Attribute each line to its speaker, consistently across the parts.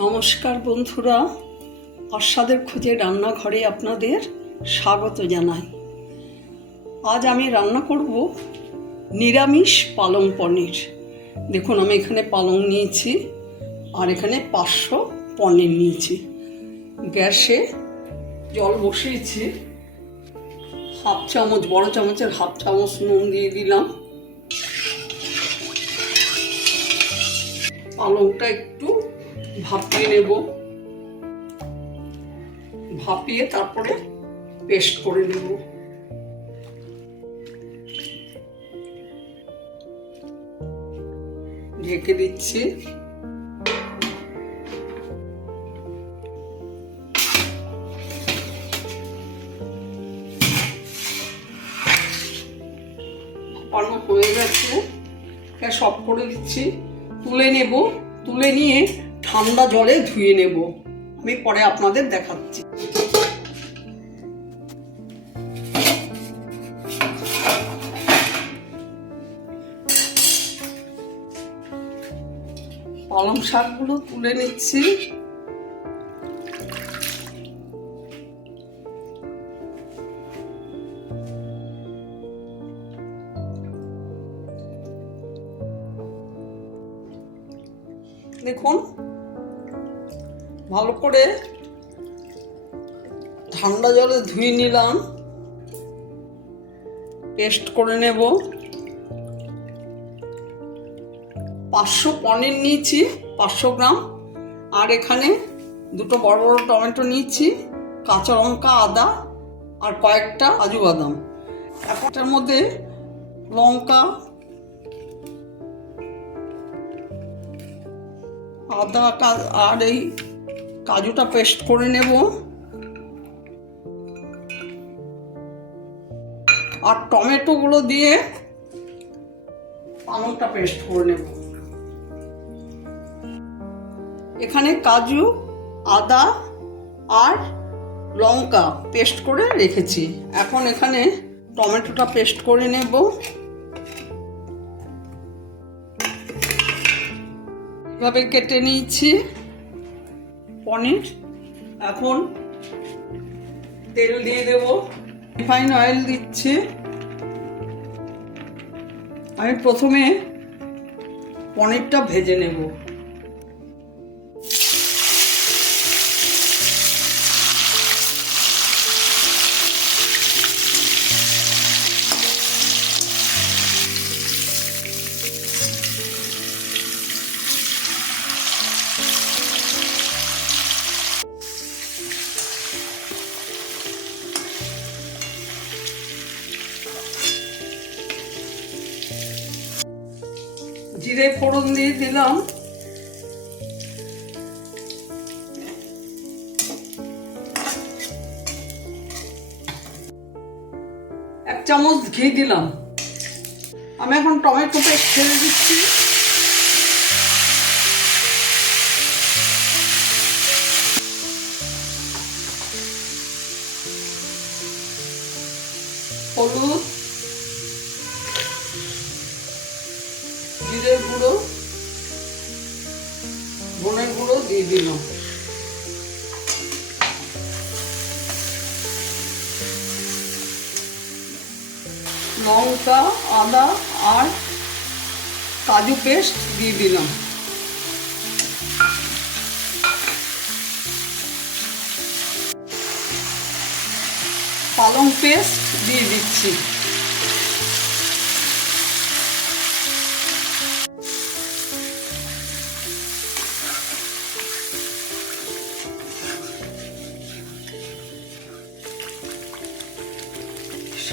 Speaker 1: নমস্কার বন্ধুরা। আস্বাদের খোঁজে রান্নাঘরে আপনাদের স্বাগত জানাই। আজ আমি রান্না করব নিরামিষ পালং পনির। দেখুন, আমি এখানে পালং নিয়েছি আর এখানে পাঁচশো পনির নিয়েছি। গ্যাসে জল বসিয়েছি। হাফ চামচ, বড় চামচের হাফ চামচ নুন দিয়ে দিলাম। পালংটা একটু ভাপিয়ে নেব। ভাপিয়ে তারপরে পেস্ট করে নেব। ঢেকে দিচ্ছি। হয়ে গেছে। অফ করে দিচ্ছি। তুলে নেব। তুলে নিয়ে ঠান্ডা জলে ধুয়ে নেব। আমি পরে আপনাদের দেখাচ্ছি। পালং শাকগুলো তুলে নিচ্ছি। দেখুন ভালো করে ঠান্ডা জলে ধুয়ে নিলাম। পেস্ট করে নেব। পাঁচশো পনির নিয়েছি, পাঁচশো গ্রাম। আর এখানে দুটো বড় বড় টমেটো নিয়েছি, কাঁচা লঙ্কা, আদা আর কয়েকটা কাজু বাদাম। একটার মধ্যে লঙ্কা, আদা আর এই কাজুটা পেস্ট করে নেব। আর টমেটোগুলো দিয়ে পালংটা পেস্ট করে নেব। এখানে কাজু, আদা আর লঙ্কা পেস্ট করে রেখেছি। এখন এখানে টমেটোটা পেস্ট করে নেব। এভাবে কেটে নিয়েছি। পনির এখন তেল দিয়ে দেব। রিফাইন অয়েল দিচ্ছি। আমি প্রথমে পনিরটা ভেজে নেব। জিরে ফোড়ন দিয়ে দিলাম। এক চামচ ঘি দিলাম। আমি এখন টমেটো ছেড়ে দিচ্ছি। হলুদ জিরের গুঁড়ো, ধনের গুঁড়ো দিয়ে দিলাম লঙ্কা, আদা আর কাজু পেস্ট দিয়ে দিলাম। পালং পেস্ট দিয়ে দিচ্ছি।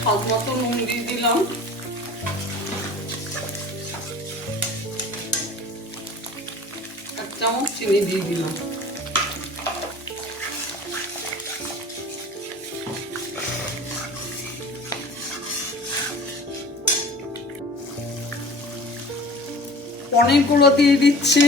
Speaker 1: স্বাদ মতো নুন দিয়ে দিলাম। এক চামচ চিনি দিয়ে দিলাম। পনিরগুলো দিয়ে দিচ্ছি।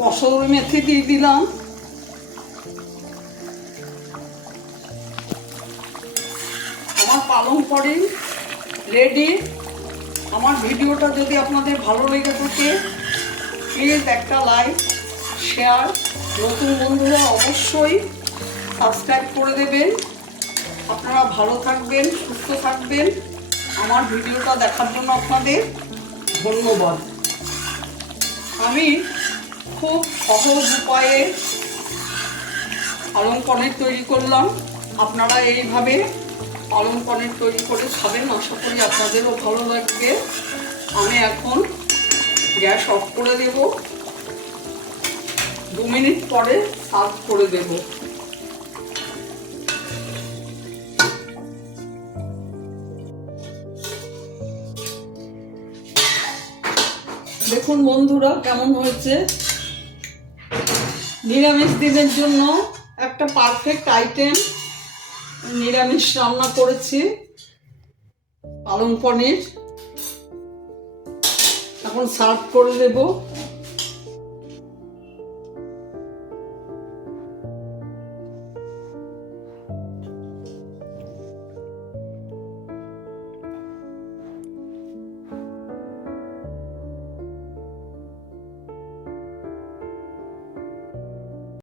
Speaker 1: কসুরি মেথি দিয়ে দিলাম। আমার পালং পনির রেডি আমার ভিডিওটা যদি আপনাদের ভালো লেগে থাকে প্লিজ একটা লাইক শেয়ার নতুন বন্ধুরা অবশ্যই সাবস্ক্রাইব করে দেবেন। আপনারা ভালো থাকবেন, সুস্থ থাকবেন। আমার ভিডিওটা দেখার জন্য আপনাদের ধন্যবাদ। আমি খুব সহজ উপায়ে পালং পনির তৈরি করলাম। আপনারা এইভাবে পালং পনির তৈরি করে খাবেন, আশা করি আপনাদেরও ভালো লাগবে। আমি এখন গ্যাস অফ করে দেব। দু মিনিট পরে সার্ভ করে দেব। দেখুন বন্ধুরা, কেমন হয়েছে? নিরামিষ দিনের জন্য একটা পারফেক্ট আইটেম নিরামিষ রান্না করেছি, পালং পনির। এখন সার্ভ করে দেবো।